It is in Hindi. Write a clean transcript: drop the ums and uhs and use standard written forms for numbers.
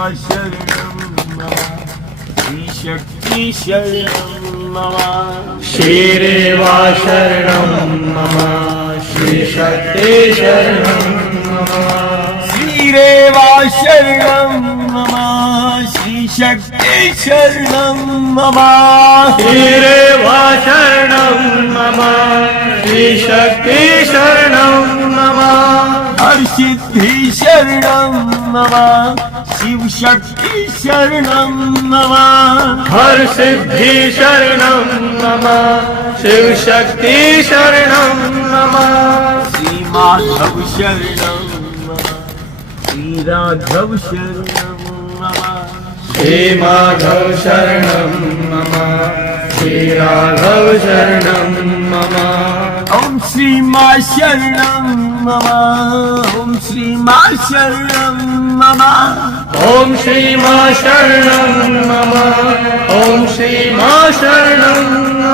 शरणं मम श्रीशक्ति शरणं मम श्रीरेवा शरणं मम श्रीशक्ति शरणं मम श्रीरेवा शरणं मम श्रीशक्ति शरणं मम श्रीरेवा शरणं मम श्रीशक्ति शरणं मम हरसिद्धि शरणं मम शिवशक्ति शरणं मम हरसिद्धि शरणं मम शिवशक्ति शरणं मम श्रीमाधव शरणं मम श्रीराघव शरणं मम श्रीमाधव शरणं मम श्रीराघव शरणं मम ॐ श्रीमा शरणं मम ॐ श्रीमा शरणं मम ॐ श्रीमा शरणं मम ॐ श्रीमा शरणं